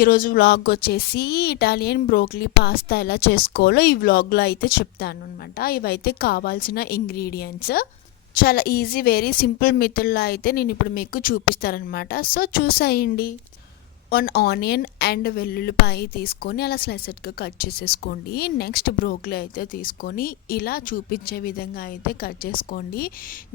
ఈరోజు వ్లాగ్ వచ్చేసి Italian broccoli pasta ఎలా చేసుకోవాలో ఈ వ్లాగ్లో అయితే చెప్తాను అనమాట. ఇవైతే కావాల్సిన ఇంగ్రీడియంట్స్ చాలా ఈజీ, వెరీ సింపుల్ మెథడ్లో అయితే నేను ఇప్పుడు మీకు చూపిస్తానమాట. సో చూసేయండి. 1 ఆనియన్ అండ్ వెల్లుల్లిపాయ తీసుకొని అలా స్లైసెడ్గా కట్ చేసేసుకోండి. నెక్స్ట్ బ్రోకలీ అయితే తీసుకొని ఇలా చూపించే విధంగా అయితే కట్ చేసుకోండి.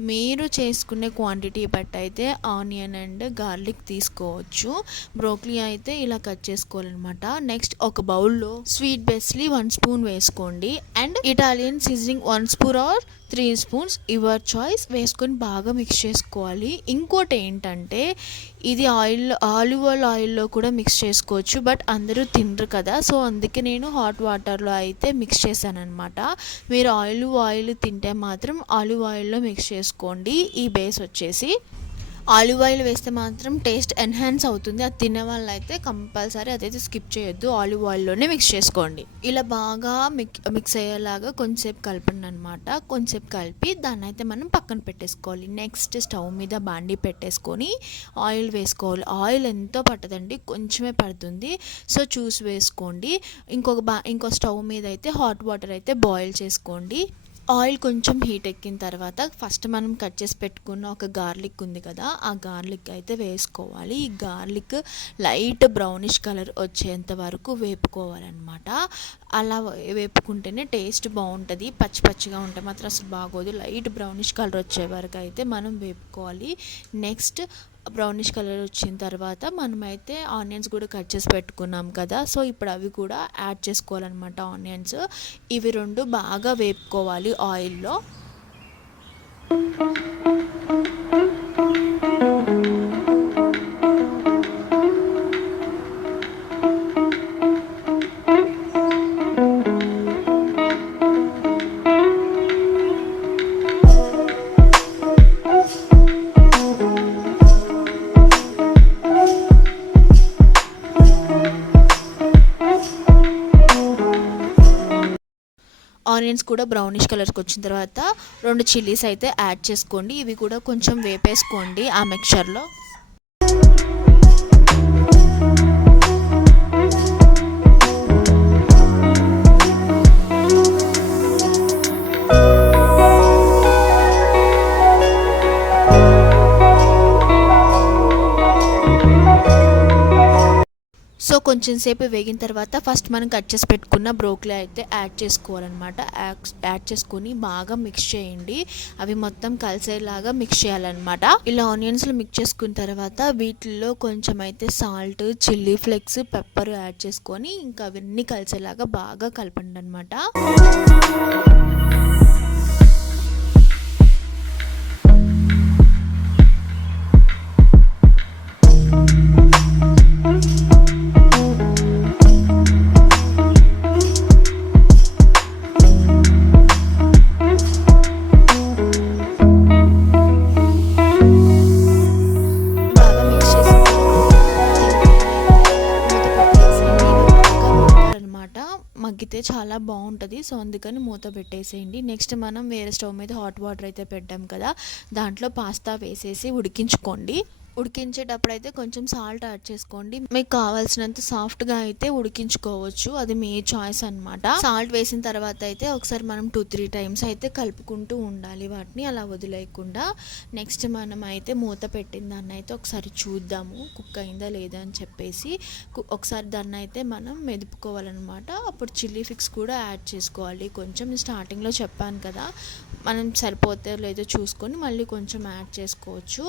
మీరు చేసుకునే క్వాంటిటీ బట్టి అయితే ఆనియన్ అండ్ గార్లిక్ తీసుకోవచ్చు. బ్రోకలీ అయితే ఇలా కట్ చేసుకోవాలన్నమాట. నెక్స్ట్ ఒక బౌల్లో స్వీట్ బెస్లీ 1 స్పూన్ వేసుకోండి and Italian seasoning 1 spoon or 3 spoons your choice వేసుకొని బాగా మిక్స్ చేసుకోవాలి. ఇంకోటి ఏంటంటే ఇది ఆలివ్ ఆయిల్లో కూడా మిక్స్ చేసుకోవచ్చు, బట్ అందరూ తినరు కదా, సో అందుకే నేను హాట్ వాటర్లో అయితే మిక్స్ చేశాను అనమాట. మీరు ఆయిల్ తింటే మాత్రం ఆలివ్ ఆయిల్లో మిక్స్ చేసుకోండి. ఈ బేస్ వచ్చేసి ఆలివ్ ఆయిల్ వేస్తే మాత్రం టేస్ట్ ఎన్హాన్స్ అవుతుంది. అది తినే వాళ్ళు అయితే కంపల్సరీ అదైతే స్కిప్ చేయొద్దు, ఆలివ్ ఆయిల్లోనే మిక్స్ చేసుకోండి. ఇలా బాగా మిక్స్ అయ్యేలాగా కొంచెంసేపు కలపండి అనమాట. కొంచెంసేపు కలిపి దాన్ని అయితే మనం పక్కన పెట్టేసుకోవాలి. నెక్స్ట్ స్టవ్ మీద బాండీ పెట్టేసుకొని ఆయిల్ వేసుకోవాలి. ఆయిల్ ఎంతో పట్టదండి, కొంచెమే పడుతుంది, సో చూసి వేసుకోండి. ఇంకో స్టవ్ మీద అయితే హాట్ వాటర్ అయితే బాయిల్ చేసుకోండి. ఆయిల్ కొంచెం హీట్ ఎక్కిన తర్వాత ఫస్ట్ మనం కట్ చేసి పెట్టుకున్న ఒక గార్లిక్ ఉంది కదా, ఆ గార్లిక్ అయితే వేసుకోవాలి. ఈ గార్లిక్ లైట్ బ్రౌనిష్ కలర్ వచ్చేంత వరకు వేపుకోవాలన్నమాట. అలా వేపుకుంటేనే టేస్ట్ బాగుంటుంది. పచ్చిగా ఉంటే మాత్రం అసలు బాగోదు. లైట్ బ్రౌనిష్ కలర్ వచ్చే వరకు అయితే మనం వేపుకోవాలి. నెక్స్ట్ బ్రౌనిష్ కలర్ వచ్చిన తర్వాత మనమైతే ఆనియన్స్ కూడా కట్ చేసి పెట్టుకున్నాం కదా, సో ఇప్పుడు అవి కూడా యాడ్ చేసుకోవాలన్నమాట. ఆనియన్స్ ఇవి 2 బాగా వేపుకోవాలి ఆయిల్లో. ఆనియన్స్ కూడా బ్రౌనిష్ కలర్కి వచ్చిన తర్వాత 2 చిల్లీస్ అయితే యాడ్ చేసుకోండి. ఇవి కూడా కొంచెం వేపేసుకోండి ఆ మిక్చర్లో. సో కొంచెం సేపు వేగిన తర్వాత ఫస్ట్ మనం కట్ చేసి పెట్టుకున్న బ్రోకలీ అయితే యాడ్ చేసుకోవాలన్నమాట. యాడ్ చేసుకొని బాగా మిక్స్ చేయండి. అవి మొత్తం కలిసేలాగా మిక్స్ చేయాలన్నమాట. ఇలా ఆనియన్స్లో మిక్స్ చేసుకున్న తర్వాత వీటిల్లో కొంచెం అయితే salt, chilli flakes, pepper add చేసుకొని ఇంకా అవన్నీ కలిసేలాగా బాగా కలపండి అనమాట. మగ్గితే చాలా బాగుంటుంది, సో అందుకని మూత పెట్టేసేయండి. నెక్స్ట్ మనం వేరే స్టవ్ మీద హాట్ వాటర్ అయితే పెట్టాం కదా, దాంట్లో పాస్తా వేసేసి ఉడికించుకోండి. ఉడికించేటప్పుడు అయితే కొంచెం సాల్ట్ యాడ్ చేసుకోండి. మీకు కావాల్సినంత సాఫ్ట్గా అయితే ఉడికించుకోవచ్చు, అది మీ చాయిస్ అనమాట. సాల్ట్ వేసిన తర్వాత అయితే ఒకసారి మనం 2-3 టైమ్స్ అయితే కలుపుకుంటూ ఉండాలి వాటిని, అలా వదిలేయకుండా. నెక్స్ట్ మనం అయితే మూత పెట్టిన దాన్ని అయితే ఒకసారి చూద్దాము కుక్ అయిందా లేదా అని చెప్పేసి. ఒకసారి దాన్ని అయితే మనం మెదుపుకోవాలన్నమాట. అప్పుడు చిల్లీ ఫ్లేక్స్ కూడా యాడ్ చేసుకోవాలి. కొంచెం స్టార్టింగ్లో చెప్పాను కదా, మనం సరిపోతే లేదో చూసుకొని మళ్ళీ కొంచెం యాడ్ చేసుకోవచ్చు.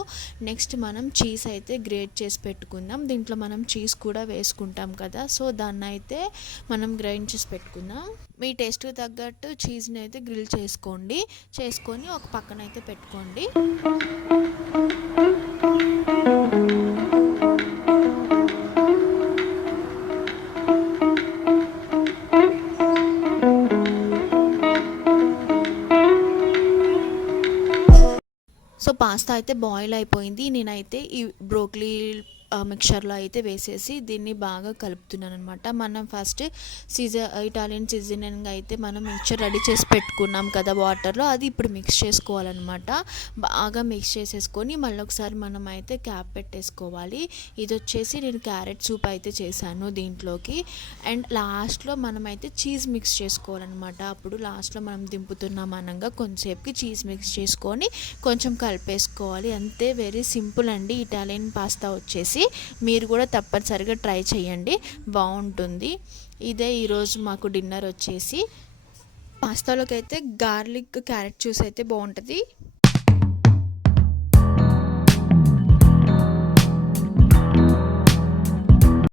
నెక్స్ట్ మనం చీజ్ అయితే గ్రేట్ చేసి పెట్టుకుందాం. దీంట్లో మనం చీజ్ కూడా వేసుకుంటాం కదా, సో దాన్ని అయితే మనం గ్రైండ్ చేసి పెట్టుకుందాం. మీ టేస్ట్కి తగ్గట్టు చీజ్ని అయితే గ్రిల్ చేసుకొని ఒక పక్కన అయితే పెట్టుకోండి. సో పాస్తా అయితే బాయిల్ అయిపోయింది. నేనైతే ఈ బ్రోకలీ మిక్చర్లో అయితే వేసేసి దీన్ని బాగా కలుపుతున్నాను అనమాట. మనం ఫస్ట్ ఇటాలియన్ సీజనింగ్ అయితే మనం మిక్చర్ రెడీ చేసి పెట్టుకున్నాం కదా వాటర్లో, అది ఇప్పుడు మిక్స్ చేసుకోవాలన్నమాట. బాగా మిక్స్ చేసేసుకొని మళ్ళీ ఒకసారి మనం అయితే క్యాప్ పెట్టేసుకోవాలి. ఇది వచ్చేసి నేను క్యారెట్ సూప్ అయితే చేశాను దీంట్లోకి. అండ్ లాస్ట్లో మనమైతే చీజ్ మిక్స్ చేసుకోవాలన్నమాట. అప్పుడు లాస్ట్లో మనం దింపుతున్నాం అనగా కొంచెంసేపుకి చీజ్ మిక్స్ చేసుకొని కొంచెం కలిపేసుకోవాలి. అంతే, వెరీ సింపుల్ అండి ఇటాలియన్ పాస్తా వచ్చేసి. మీరు కూడా తప్పనిసరిగా ట్రై చేయండి, బాగుంటుంది. ఇదే ఈరోజు మాకు డిన్నర్ వచ్చేసి. పాస్తాలోకి అయితే గార్లిక్ క్యారెట్ జ్యూస్ అయితే బాగుంటుంది.